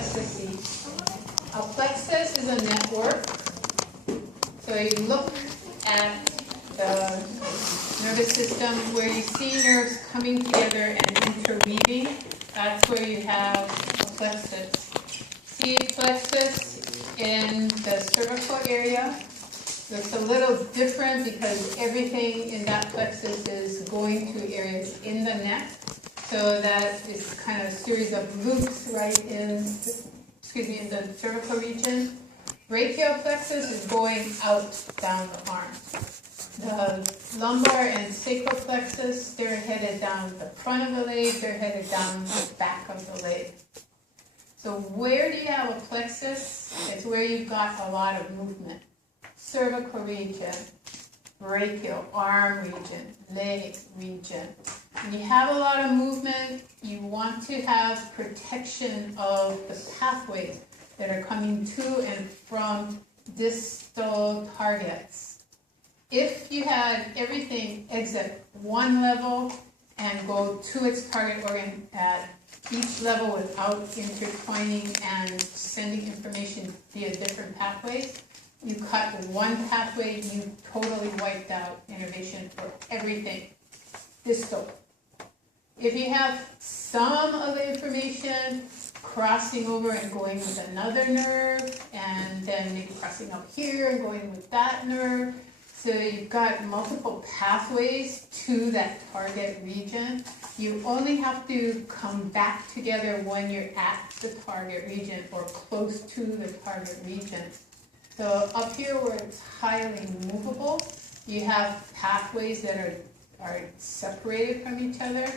plexuses. A plexus is a network. So you look at the nervous system where you see nerves coming together and interweaving. That's where you have a plexus. See a plexus in the cervical area. It's a little different because everything in that plexus is going to areas in the neck. So that is kind of a series of loops right in the cervical region. Brachial plexus is going out down the arm. The lumbar and sacral plexus, they're headed down the front of the leg, they're headed down the back of the leg. So where do you have a plexus? It's where you've got a lot of movement. Cervical region, brachial, arm region, leg region. When you have a lot of movement, you want to have protection of the pathways that are coming to and from distal targets. If you had everything exit one level and go to its target organ at each level without intertwining and sending information via different pathways, you cut one pathway, you totally wiped out innervation for everything distal. If you have some of the information crossing over and going with another nerve, and then maybe crossing up here and going with that nerve, so you've got multiple pathways to that target region. You only have to come back together when you're at the target region or close to the target region. So up here where it's highly movable, you have pathways that are separated from each other.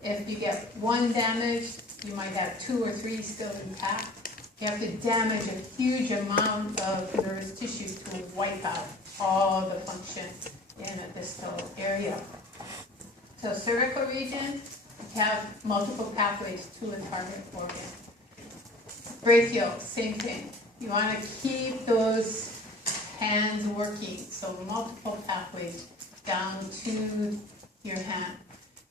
If you get one damaged, you might have two or three still intact. You have to damage a huge amount of nervous tissue to wipe out all the function in a distal area. So cervical region, you have multiple pathways to a target organ. Brachial, same thing. You want to keep those hands working, so multiple pathways down to your hand.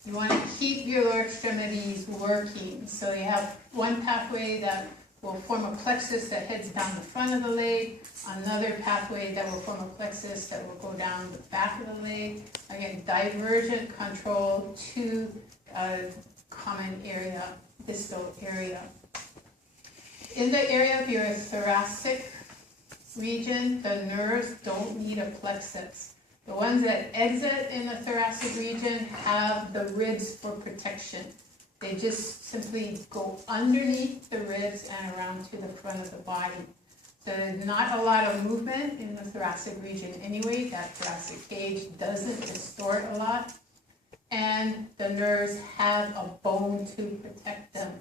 You want to keep your lower extremities working, so you have one pathway that will form a plexus that heads down the front of the leg, another pathway that will form a plexus that will go down the back of the leg. Again, divergent control to a common area, distal area. In the area of your thoracic region, the nerves don't need a plexus. The ones that exit in the thoracic region have the ribs for protection. They just simply go underneath the ribs and around to the front of the body. So there's not a lot of movement in the thoracic region anyway. That thoracic cage doesn't distort a lot. And the nerves have a bone to protect them.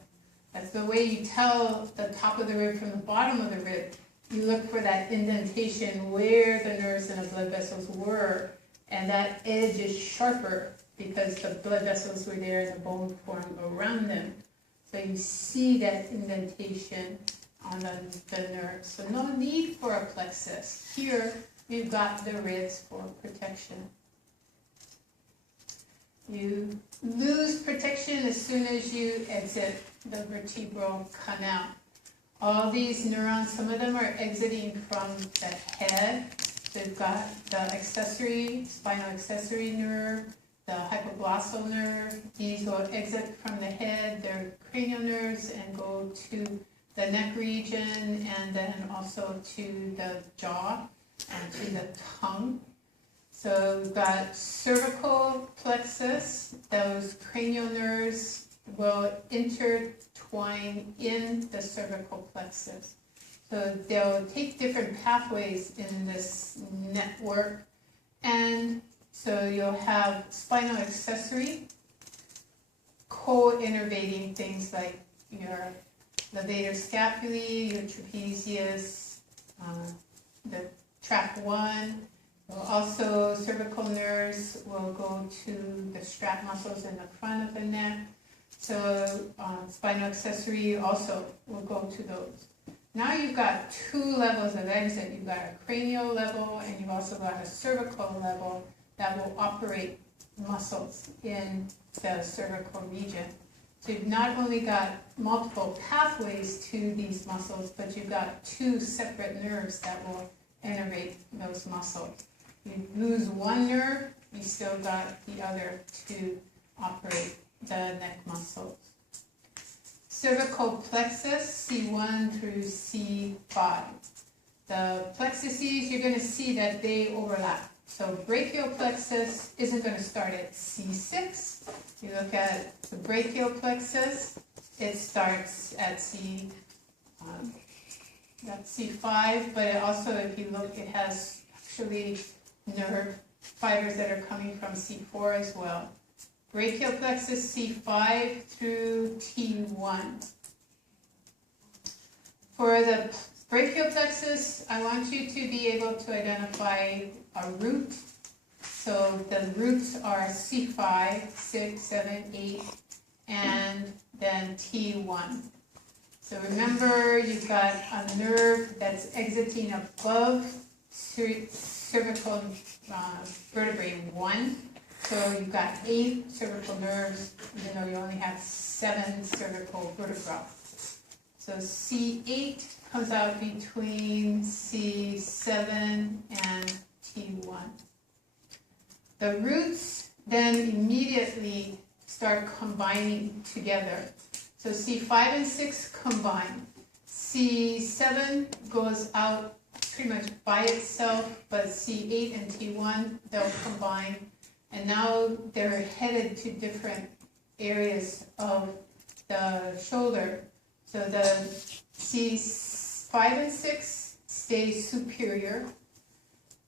That's the way you tell the top of the rib from the bottom of the rib. You look for that indentation where the nerves and the blood vessels were, and that edge is sharper because the blood vessels were there and the bone formed around them. So you see that indentation on the nerves. So no need for a plexus. Here, we've got the ribs for protection. You lose protection as soon as you exit the vertebral canal. All these neurons, some of them are exiting from the head. They've got the spinal accessory nerve, the hypoglossal nerve. These will exit from the head. They're cranial nerves and go to the neck region and then also to the jaw and to the tongue. So we've got cervical plexus. Those cranial nerves will intertwine in the cervical plexus. So they'll take different pathways in this network, and so you'll have spinal accessory co-innervating things like your levator scapulae, your trapezius, the trap 1. Also, cervical nerves will go to the strap muscles in the front of the neck. So spinal accessory also will go to those. Now you've got two levels of exit. You've got a cranial level and you've also got a cervical level that will operate muscles in the cervical region. So you've not only got multiple pathways to these muscles, but you've got two separate nerves that will innervate those muscles. You lose one nerve, you still got the other to operate the neck muscles. Cervical plexus, C1 through C5. The plexuses, you're going to see that they overlap. So brachial plexus isn't going to start at C6. You look at the brachial plexus, it starts at C5, but it also, if you look, it has actually nerve fibers that are coming from C4 as well. Brachial plexus C5 through T1. For the brachial plexus, I want you to be able to identify a root. So the roots are C5, 6, 7, 8, and then T1. So remember, you've got a nerve that's exiting above cervical vertebrae 1. So you've got 8 cervical nerves, even though you only have 7 cervical vertebrae. So C8 comes out between C7 and T1. The roots then immediately start combining together. So C5 and 6 combine. C7 goes out pretty much by itself, but C8 and T1, they'll combine. And now they're headed to different areas of the shoulder. So the C5 and 6 stay superior.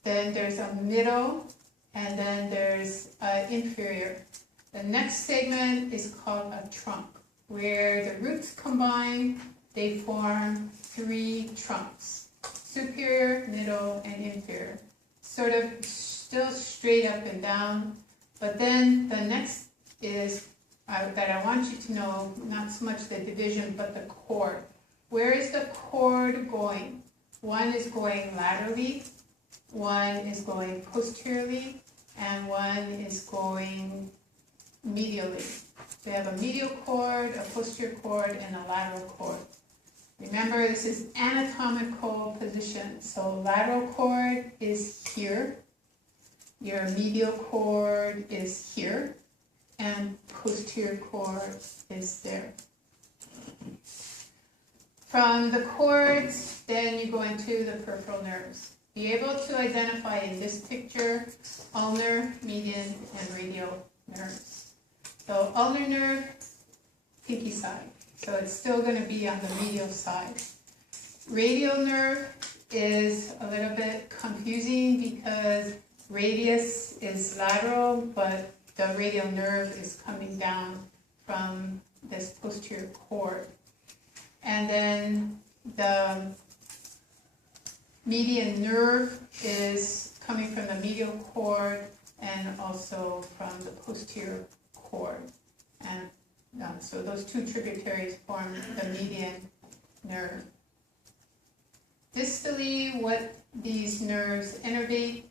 Then there's a middle, and then there's inferior. The next segment is called a trunk, where the roots combine, they form 3 trunks: superior, middle, and inferior. Sort of still straight up and down, but then the next is that I want you to know, not so much the division, but the cord. Where is the cord going? One is going laterally, one is going posteriorly, and one is going medially. So you have a medial cord, a posterior cord, and a lateral cord. Remember, this is anatomical position. So lateral cord is here, your medial cord is here, and posterior cord is there. From the cords, then you go into the peripheral nerves. Be able to identify in this picture ulnar, median, and radial nerves. So ulnar nerve, pinky side. So it's still going to be on the medial side. Radial nerve is a little bit confusing because radius is lateral, but the radial nerve is coming down from this posterior cord. And then the median nerve is coming from the medial cord and also from the posterior cord. And so those two tributaries form the median nerve. Distally, what these nerves innervate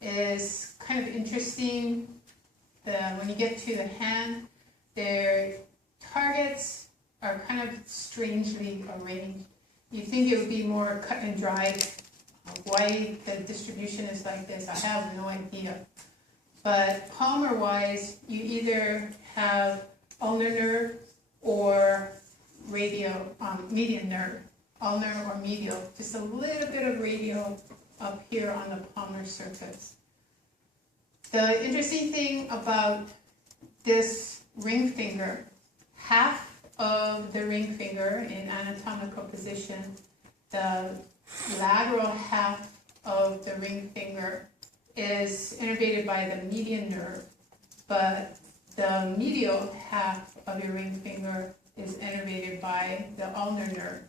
is kind of interesting. When you get to the hand, their targets are kind of strangely arranged. You think it would be more cut and dried. Why the distribution is like this, I have no idea. But palmar-wise, you either have ulnar nerve or median nerve, ulnar or medial, just a little bit of radial up here on the palmar surface. The interesting thing about this ring finger, half of the ring finger in anatomical position, the lateral half of the ring finger is innervated by the median nerve, but the medial half of your ring finger is innervated by the ulnar nerve.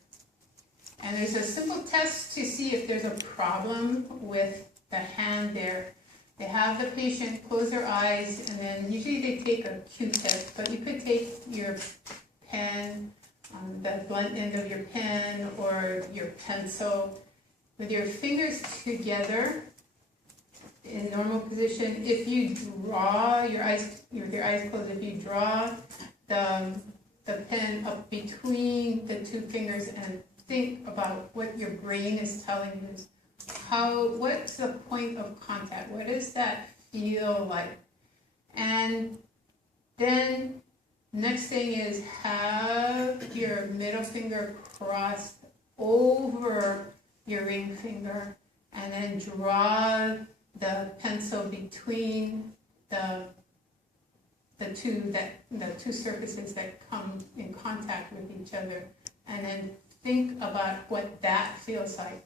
And there's a simple test to see if there's a problem with the hand there. They have the patient close their eyes, and then usually they take a Q-tip, but you could take your pen, the blunt end of your pen or your pencil, with your fingers together in normal position. If you draw your eyes, with your eyes closed, if you draw the the pen up between the two fingers and think about what your brain is telling you. What's the point of contact? What does that feel like? And then next thing is have your middle finger crossed over your ring finger, and then draw the pencil between the two surfaces that come in contact with each other, and then think about what that feels like.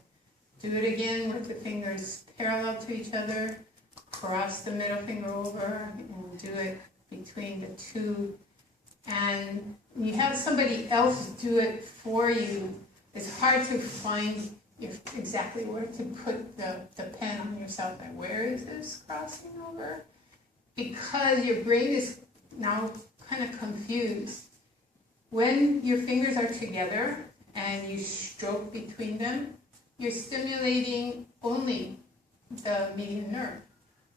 Do it again with the fingers parallel to each other, cross the middle finger over, and do it between the two. And when you have somebody else do it for you, it's hard to find exactly where to put the pen on yourself. And where is this crossing over? Because your brain is now kind of confused. When your fingers are together and you stroke between them, you're stimulating only the median nerve.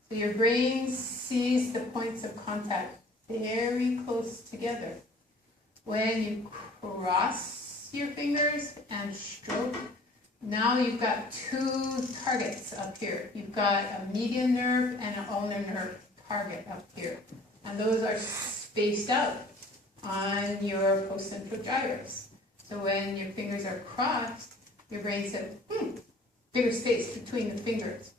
So your brain sees the points of contact very close together. When you cross your fingers and stroke, now you've got two targets up here. You've got a median nerve and an ulnar nerve target up here. And those are spaced out on your postcentral gyrus. So when your fingers are crossed, your brain says, bigger space between the fingers.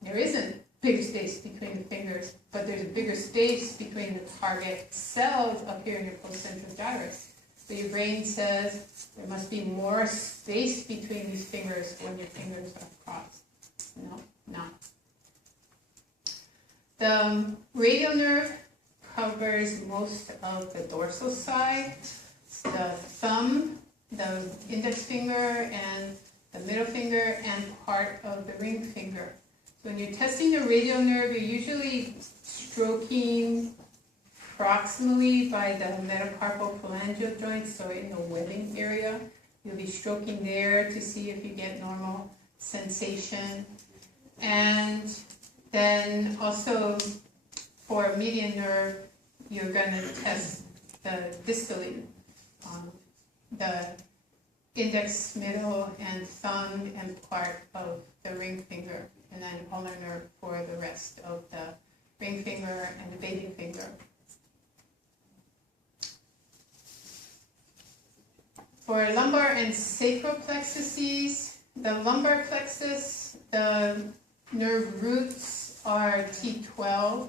There isn't bigger space between the fingers, but there's a bigger space between the target cells up here in your postcentral gyrus. So your brain says there must be more space between these fingers when your fingers are crossed. No. The radial nerve covers most of the dorsal side. The thumb, the index finger, and the middle finger, and part of the ring finger. So when you're testing the radial nerve, you're usually stroking proximally by the metacarpal phalangeal joint, so in the webbing area. You'll be stroking there to see if you get normal sensation. And then also for median nerve, you're going to test the distally, the index, middle, and thumb, and part of the ring finger, and then ulnar nerve for the rest of the ring finger and the baby finger. For lumbar and sacral plexuses, the lumbar plexus, the nerve roots are T12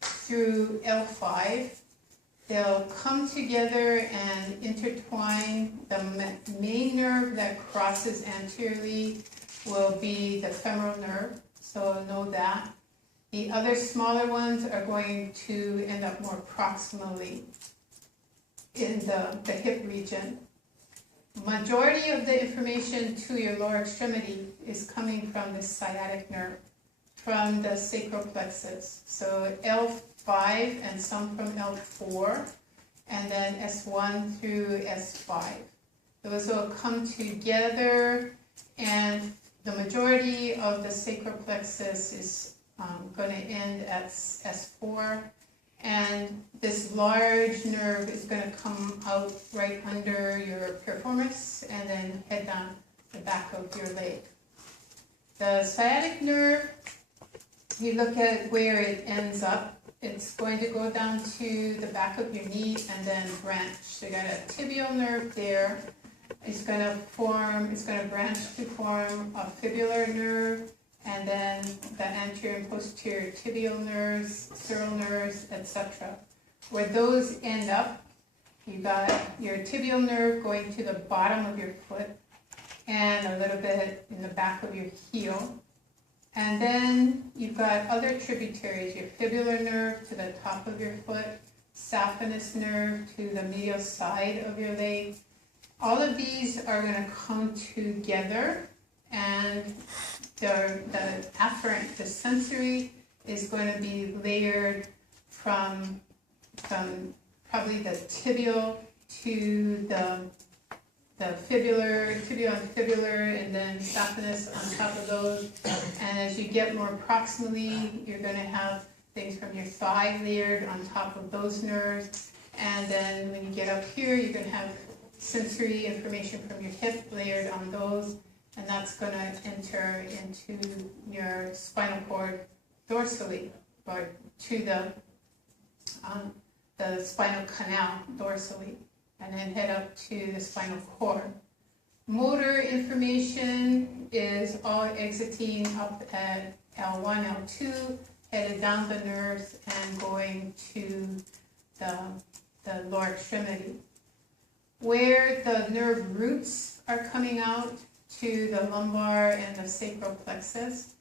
through L5. They'll come together and intertwine. The main nerve that crosses anteriorly will be the femoral nerve, so know that. The other smaller ones are going to end up more proximally in the hip region. Majority of the information to your lower extremity is coming from the sciatic nerve, from the sacral plexus. So L5 and some from L4, and then S1 through S5. Those will come together, and the majority of the sacral plexus is going to end at S4. And this large nerve is going to come out right under your piriformis and then head down the back of your leg. The sciatic nerve, you look at where it ends up. It's going to go down to the back of your knee and then branch. So you got a tibial nerve there. It's going to branch to form a fibular nerve, and then the anterior and posterior tibial nerves, sural nerves, etc. Where those end up, you got your tibial nerve going to the bottom of your foot and a little bit in the back of your heel. And then you've got other tributaries, your fibular nerve to the top of your foot, saphenous nerve to the medial side of your leg. All of these are going to come together, and the afferent, the sensory, is going to be layered from probably the tibial to the fibular, tibial and fibular, and then saphenous on top of those. And as you get more proximally, you're going to have things from your thigh layered on top of those nerves. And then when you get up here, you're going to have sensory information from your hip layered on those, and that's going to enter into your spinal cord dorsally, or to the spinal canal dorsally, and then head up to the spinal cord. Motor information is all exiting up at L1, L2, headed down the nerves and going to the lower extremity. Where the nerve roots are coming out to the lumbar and the sacral plexus.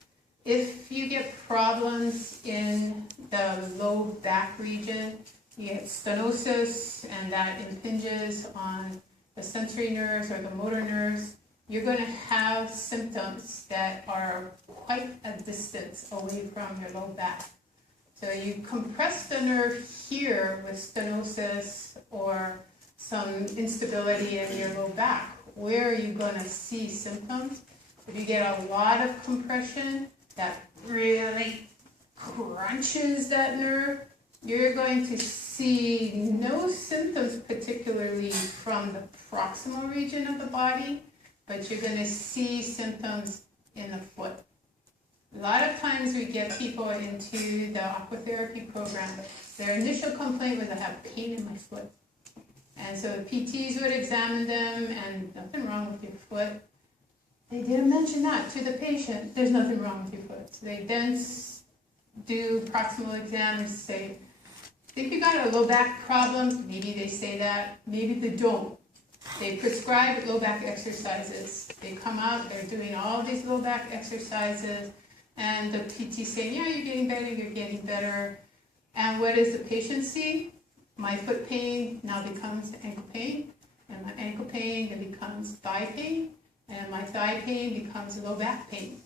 If you get problems in the low back region, you get stenosis, and that impinges on the sensory nerves or the motor nerves, you're going to have symptoms that are quite a distance away from your low back. So you compress the nerve here with stenosis or some instability in your low back. Where are you going to see symptoms? If you get a lot of compression that really crunches that nerve, you're going to see no symptoms particularly from the proximal region of the body, but you're going to see symptoms in the foot. A lot of times we get people into the aquatherapy program, their initial complaint was, I have pain in my foot. And so the PTs would examine them, and nothing wrong with your foot. They didn't mention that to the patient. There's nothing wrong with your foot. So they then do proximal exams, say, think you got a low back problem? Maybe they say that, maybe they don't. They prescribe low back exercises. They come out, they're doing all these low back exercises, and the PT saying, yeah, you're getting better, you're getting better. And what does the patient see? My foot pain now becomes ankle pain, and my ankle pain then becomes thigh pain, and my thigh pain becomes low back pain.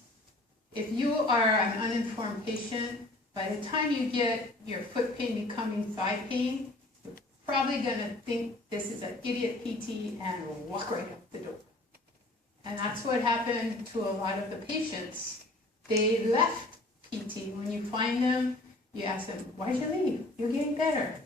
If you are an uninformed patient, by the time you get your foot pain becoming thigh pain, you're probably going to think this is an idiot PT and walk right out the door. And that's what happened to a lot of the patients. They left PT. When you find them, you ask them, why'd you leave? You're getting better.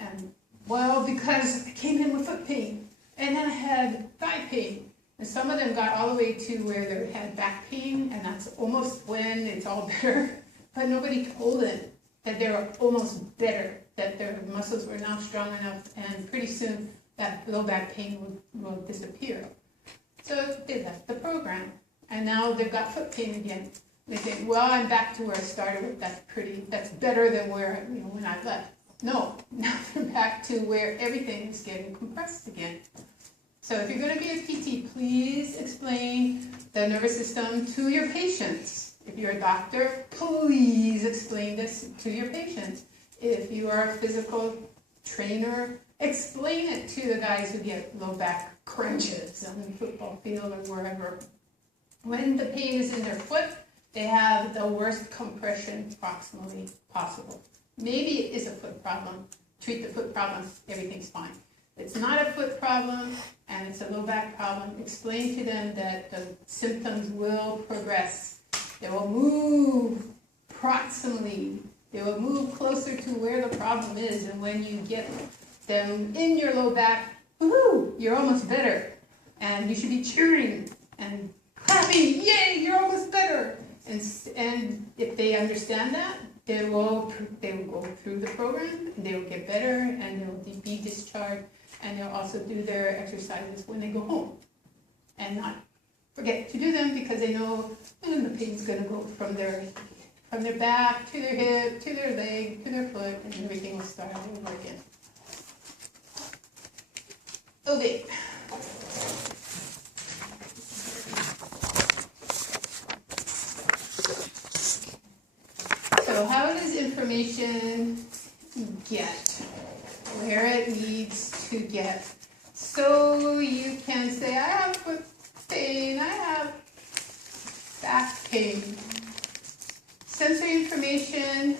And, well, because I came in with foot pain, and then I had thigh pain. And some of them got all the way to where they had back pain, and that's almost when it's all better. But nobody told them that they were almost better, that their muscles were now strong enough, and pretty soon that low back pain will disappear. So they left the program, and now they've got foot pain again. They think, well, I'm back to where I started with. That's better than where when I left. No, now they're back to where everything is getting compressed again. So if you're going to be a PT, please explain the nervous system to your patients. If you're a doctor, please explain this to your patients. If you are a physical trainer, explain it to the guys who get low back crunches on the football field or wherever. When the pain is in their foot, they have the worst compression proximally possible. Maybe it is a foot problem. Treat the foot problem, everything's fine. If it's not a foot problem and it's a low back problem, explain to them that the symptoms will progress. They will move proximally. They will move closer to where the problem is, and when you get them in your low back, woohoo, you're almost better. And you should be cheering and clapping, yay, you're almost better. And if they understand that, they will go through the program, and they will get better, and they will be discharged, and they'll also do their exercises when they go home, and not forget to do them because they know the pain's going to go from their back to their hip, to their leg, to their foot, and everything will start all over again. Okay. So how does information get where it needs to get? So you can say, I have foot pain, I have back pain. Sensory information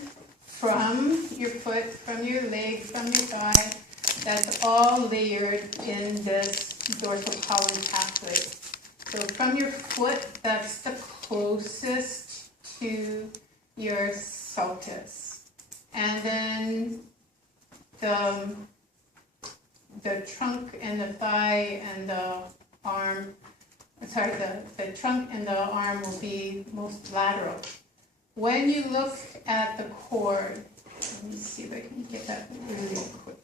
from your foot, from your leg, from your thigh, that's all layered in this dorsal column pathway. So from your foot, that's the closest to your sulcus. And then the trunk and the thigh and the arm, sorry, the trunk and the arm will be most lateral. When you look at the cord, let me see if I can get that really quick.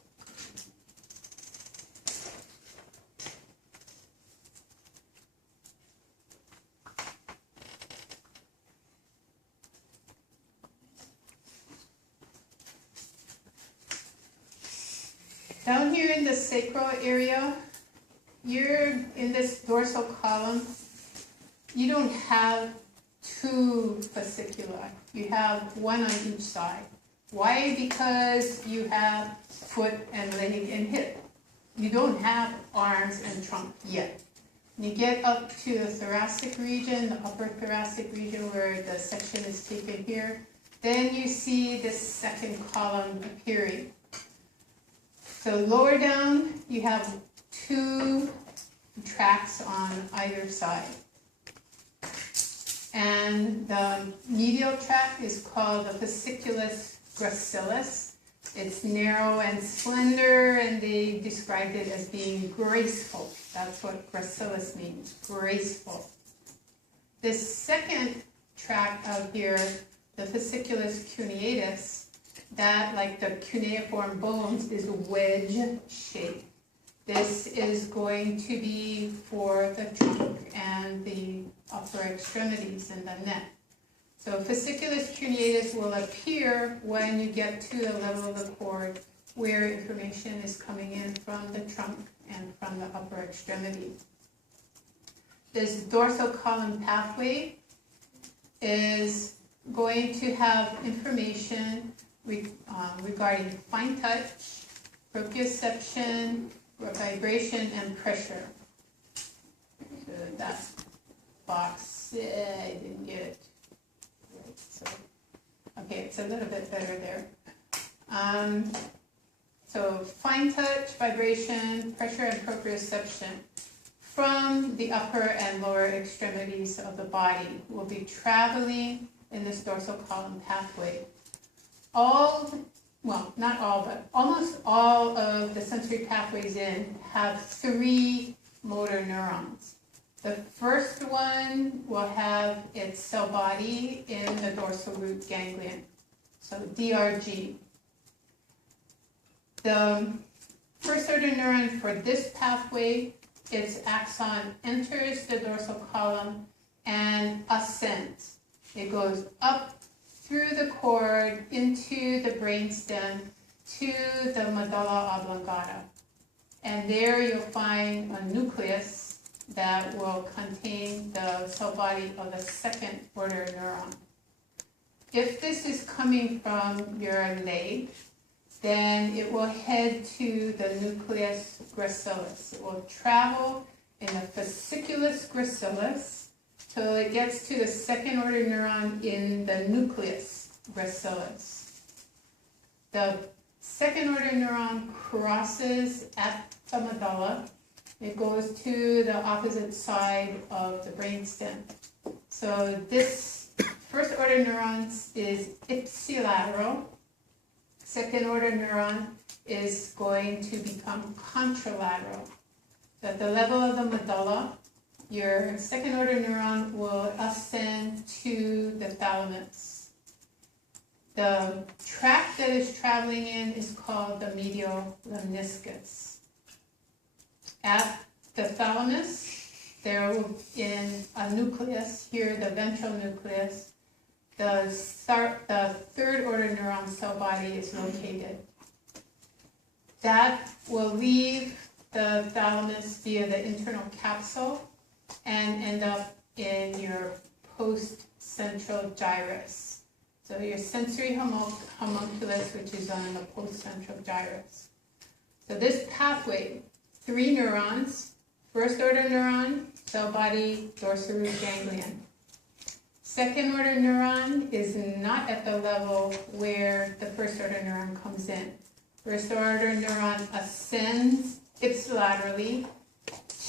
Down here in the sacral area, you're in this dorsal column. You don't have two fasciculi. You have one on each side. Why? Because you have foot and leg and hip. You don't have arms and trunk yet. You get up to the thoracic region, the upper thoracic region where the section is taken here. Then you see this second column appearing. So lower down, you have two tracts on either side. And the medial tract is called the fasciculus gracilis. It's narrow and slender, and they described it as being graceful. That's what gracilis means, graceful. This second tract out here, the fasciculus cuneatus, that, like the cuneiform bones, is wedge shaped. This is going to be for the trunk and the upper extremities and the neck. So fasciculus cuneatus will appear when you get to the level of the cord where information is coming in from the trunk and from the upper extremity. This dorsal column pathway is going to have information regarding fine touch, proprioception, vibration, and pressure. So that box, I didn't get it. Right, so, okay, it's a little bit better there. So fine touch, vibration, pressure, and proprioception from the upper and lower extremities of the body will be traveling in this dorsal column pathway. Well, not all, but almost all of the sensory pathways have three motor neurons. The first one will have its cell body in the dorsal root ganglion, so DRG. The first order neuron for this pathway, its axon enters the dorsal column and ascends. It goes up through the cord into the brainstem to the medulla oblongata. And there you'll find a nucleus that will contain the cell body of the second order neuron. If this is coming from your leg, then it will head to the nucleus gracilis. It will travel in the fasciculus gracilis till it gets to the second order neuron in the nucleus gracilis. The second order neuron crosses at the medulla. It goes to the opposite side of the brainstem. So this first order neuron is ipsilateral. Second order neuron is going to become contralateral. So at the level of the medulla, your second order neuron will ascend to the thalamus. The tract that is traveling in is called the medial lemniscus. At the thalamus, there will be a nucleus, here the ventral nucleus. The third order neuron cell body is located. That will leave the thalamus via the internal capsule and end up in your post-central gyrus. So your sensory homunculus, which is on the post-central gyrus. So this pathway, three neurons, first order neuron, cell body, dorsal root ganglion. Second order neuron is not at the level where the first order neuron comes in. First order neuron ascends ipsilaterally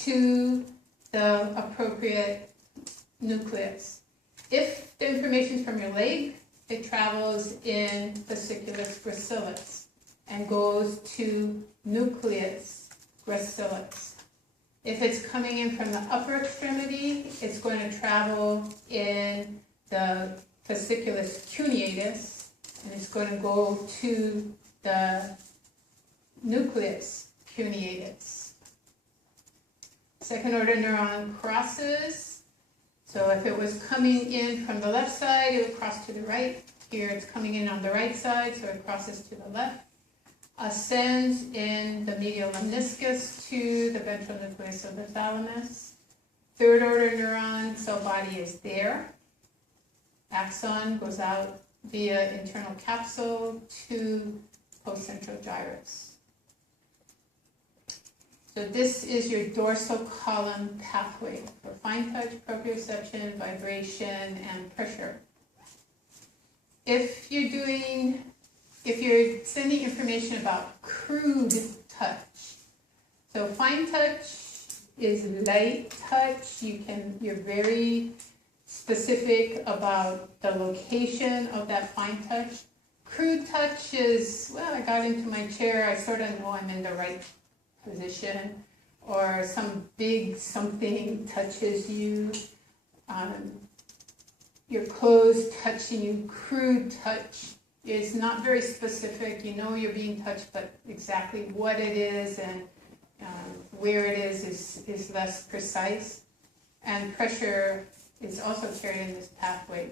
to the appropriate nucleus. If the information is from your leg, it travels in fasciculus gracilis and goes to nucleus gracilis. If it's coming in from the upper extremity, it's going to travel in the fasciculus cuneatus, and it's going to go to the nucleus cuneatus. Second order neuron crosses. So if it was coming in from the left side, it would cross to the right. Here it's coming in on the right side, so it crosses to the left. Ascends in the medial lemniscus to the ventral nucleus of the thalamus. Third order neuron cell body is there. Axon goes out via internal capsule to postcentral gyrus. So this is your dorsal column pathway for fine touch, proprioception, vibration, and pressure. If you're sending information about crude touch, so fine touch is light touch. You're very specific about the location of that fine touch. Crude touch is, well, I got into my chair, I sort of know I'm in the right position, or some big something touches you, your clothes touching you. Crude touch is not very specific. You know you're being touched, but exactly what it is and where it is less precise. And pressure is also carried in this pathway.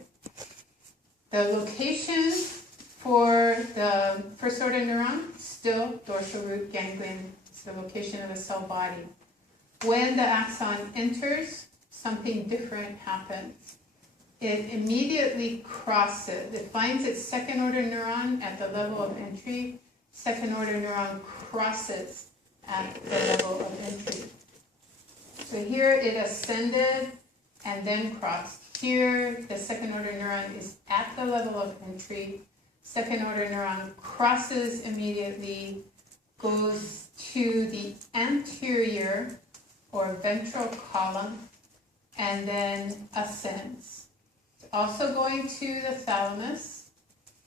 The location for the first order neuron, still dorsal root ganglion. It's the location of the cell body. When the axon enters, something different happens. It immediately crosses. It finds its second order neuron at the level of entry. Second order neuron crosses at the level of entry. So here it ascended and then crossed. Here the second order neuron is at the level of entry. Second order neuron crosses immediately, goes to the anterior or ventral column, and then ascends. It's also going to the thalamus.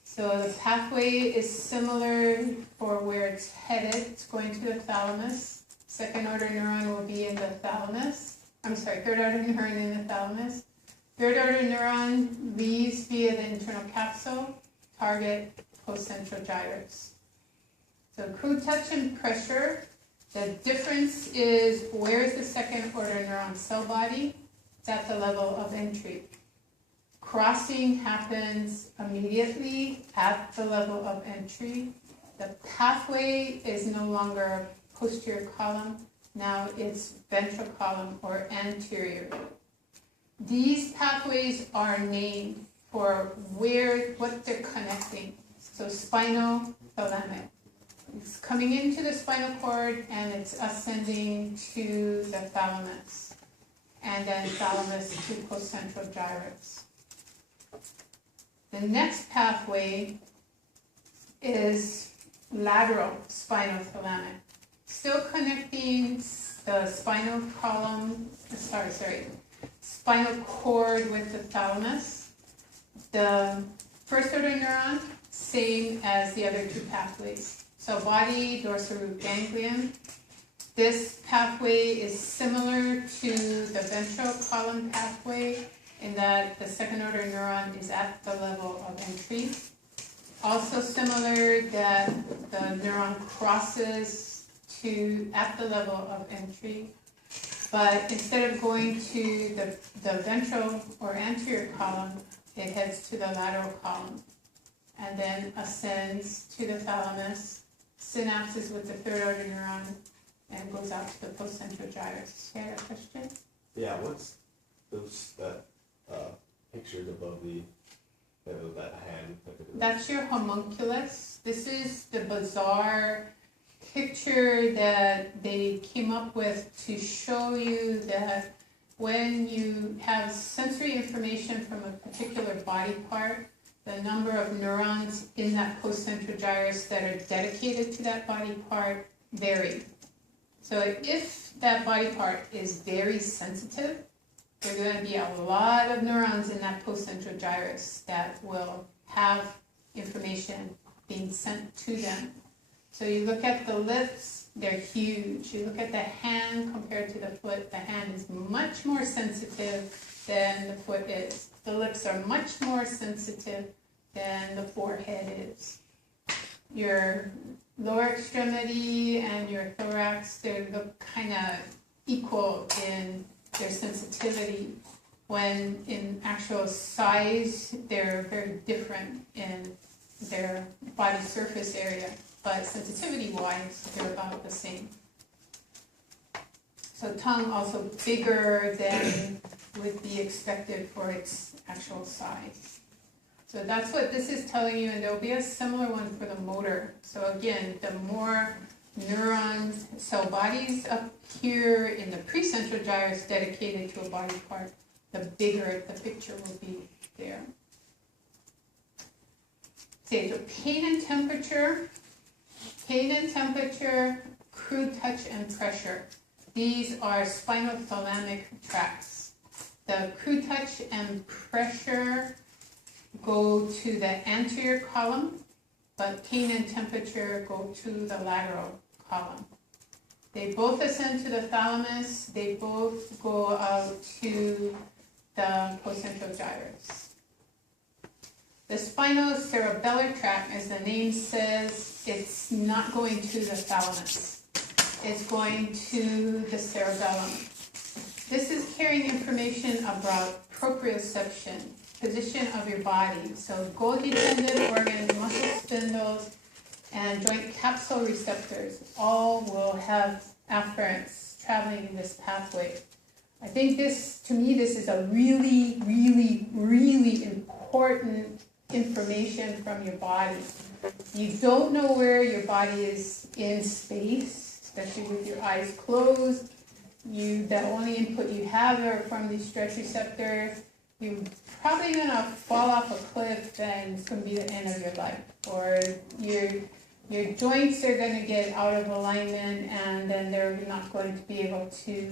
So the pathway is similar for where it's headed. It's going to the thalamus. Second order neuron will be in the thalamus. Third order neuron in the thalamus. Third order neuron leaves via the internal capsule, target postcentral gyrus. So crude touch and pressure. The difference is where's the second order neuron cell body? It's at the level of entry. Crossing happens immediately at the level of entry. The pathway is no longer posterior column. Now it's ventral column or anterior. These pathways are named for what they're connecting. So spinal, thalamic. It's coming into the spinal cord and it's ascending to the thalamus, and then thalamus to postcentral gyrus. The next pathway is lateral spinal thalamic, still connecting the spinal column, spinal cord with the thalamus. The first order neuron, same as the other two pathways. So body, dorsal root ganglion. This pathway is similar to the ventral column pathway in that the second order neuron is at the level of entry. Also similar that the neuron crosses at the level of entry, but instead of going to the ventral or anterior column, it heads to the lateral column and then ascends to the thalamus, synapses with the third order neuron, and goes out to the postcentral gyrus. You had a question? Yeah, what's that pictured above that hand? That's your homunculus. This is the bizarre picture that they came up with to show you that when you have sensory information from a particular body part, the number of neurons in that postcentral gyrus that are dedicated to that body part vary. So if that body part is very sensitive, there are going to be a lot of neurons in that postcentral gyrus that will have information being sent to them. So you look at the lips, they're huge. You look at the hand compared to the foot, the hand is much more sensitive than the foot is. The lips are much more sensitive than the forehead is. Your lower extremity and your thorax, they look kind of equal in their sensitivity, when in actual size, they're very different in their body surface area, but sensitivity-wise, they're about the same. So tongue also bigger than would be expected for its actual size. So that's what this is telling you, and there'll be a similar one for the motor. So again, the more neurons, cell bodies up here in the precentral gyrus dedicated to a body part, the bigger the picture will be there. Okay, so pain and temperature, crude touch and pressure. These are spinothalamic tracts. The crude touch and pressure go to the anterior column, but pain and temperature go to the lateral column. They both ascend to the thalamus. They both go out to the postcentral gyrus. The spinocerebellar tract, as the name says, it's not going to the thalamus. It's going to the cerebellum. This is carrying information about proprioception, position of your body. So Golgi tendon organs, muscle spindles, and joint capsule receptors all will have afferents traveling in this pathway. I think this, to me, this is a really, really, really important information from your body. You don't know where your body is in space, especially with your eyes closed. The only input you have are from these stretch receptors. You're probably going to fall off a cliff and it's going to be the end of your life. Or your joints are going to get out of alignment and then they're not going to be able to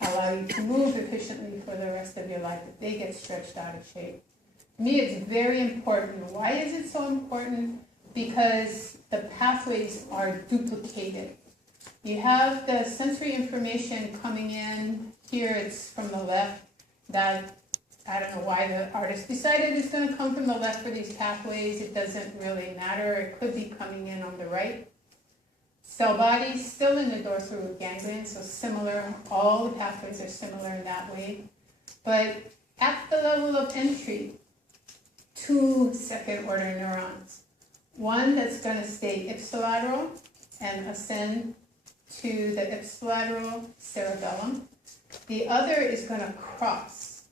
allow you to move efficiently for the rest of your life if they get stretched out of shape. To me, it's very important. Why is it so important? Because the pathways are duplicated. You have the sensory information coming in. Here it's from the left. That, I don't know why the artist decided it's going to come from the left for these pathways. It doesn't really matter. It could be coming in on the right. Cell bodies still in the dorsal root ganglion, so similar. All the pathways are similar in that way. But at the level of entry, 2 second-order neurons. One that's going to stay ipsilateral and ascend to the ipsilateral cerebellum. The other is going to cross.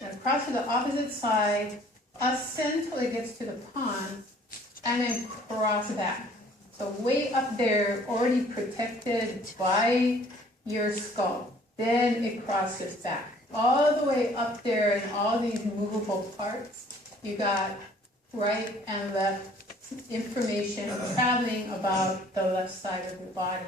And cross to the opposite side, ascend till it gets to the pons, and then cross back. So way up there, already protected by your skull. Then it crosses back. All the way up there in all these movable parts, you got right and left information traveling about the left side of your body.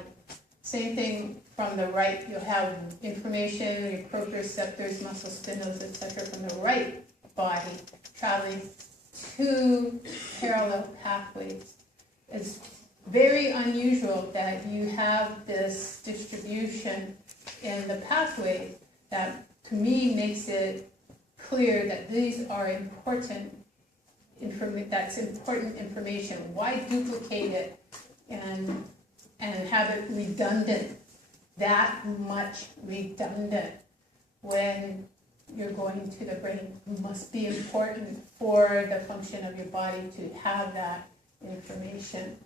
Same thing from the right, you'll have information, your proprioceptors, muscle spindles, etc. from the right body traveling 2 parallel pathways. It's very unusual that you have this distribution in the pathway that, to me, makes it clear that these are important information. Why duplicate it and have it redundant, that much redundant when you're going to the brain? It must be important for the function of your body to have that information.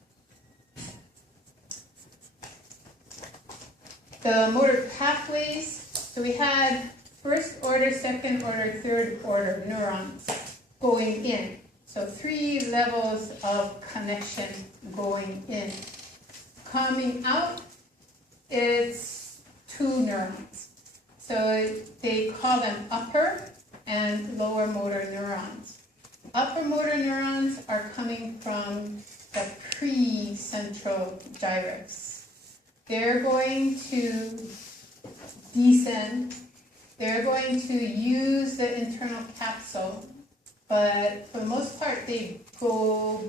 The motor pathways, so we had first order, second order, third order neurons going in. So 3 levels of connection going in. Coming out, it's 2 neurons. So they call them upper and lower motor neurons. Upper motor neurons are coming from the precentral gyrus. They're going to descend. They're going to use the internal capsule, but for the most part, they go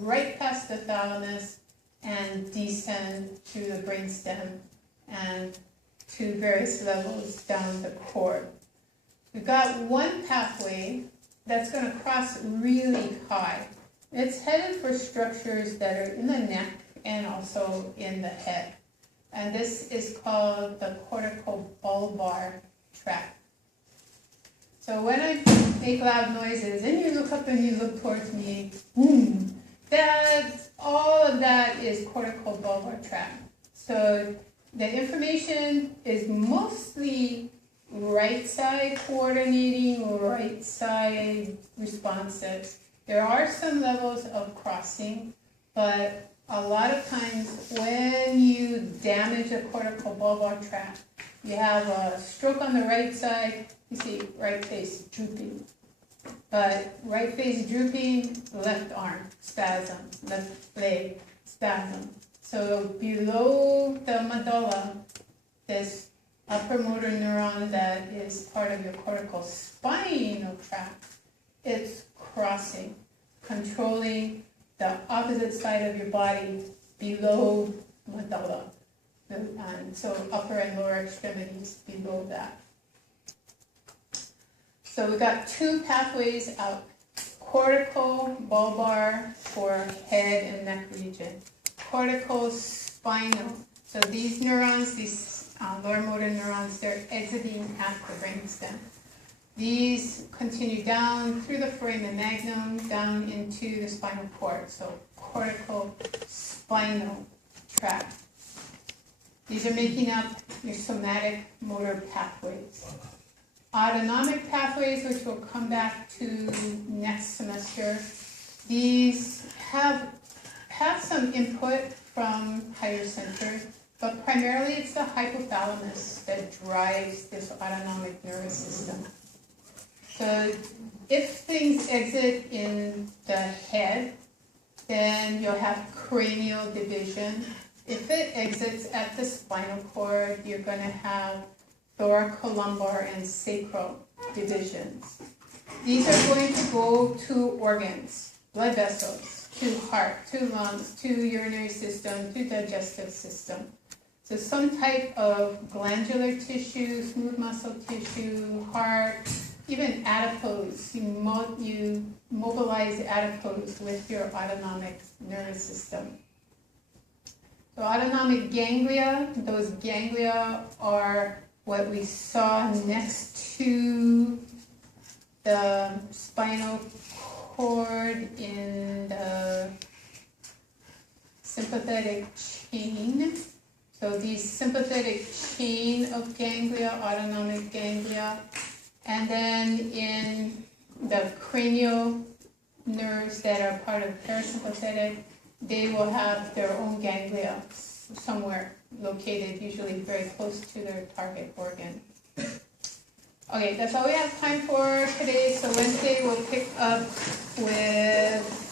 right past the thalamus and descend through the brainstem and to various levels down the cord. We've got one pathway that's going to cross really high. It's headed for structures that are in the neck and also in the head. And this is called the cortico-bulbar tract. So when I make loud noises and you look up and you look towards me, all of that is cortico-bulbar tract. So the information is mostly right side coordinating or right side responsive. There are some levels of crossing, but a lot of times when you damage the cortico-bulbar tract, you have a stroke on the right side, you see right face drooping. But right face drooping, left arm spasm, left leg spasm. So below the medulla, this upper motor neuron that is part of your cortical spinal tract, it's crossing, controlling the opposite side of your body below medulla. And so upper and lower extremities below that. So we've got two pathways out. Cortico-bulbar for head and neck region. Cortico-spinal. So these neurons, these lower motor neurons, they're exiting at the brainstem. These continue down through the foramen magnum, down into the spinal cord. So cortico-spinal tract. These are making up your somatic motor pathways. Autonomic pathways, which we'll come back to next semester, these have some input from higher centers, but primarily it's the hypothalamus that drives this autonomic nervous system. So if things exit in the head, then you'll have cranial division. If it exits at the spinal cord, you're going to have thoracolumbar and sacral divisions. These are going to go to organs, blood vessels, to heart, to lungs, to urinary system, to digestive system. So some type of glandular tissue, smooth muscle tissue, heart, even adipose. You mobilize adipose with your autonomic nervous system. So autonomic ganglia, those ganglia are what we saw next to the spinal cord in the sympathetic chain. So these sympathetic chain of ganglia, autonomic ganglia, and then in the cranial nerves that are part of parasympathetic, they will have their own ganglia somewhere located, usually very close to their target organ. Okay, that's all we have time for today. So Wednesday we'll pick up with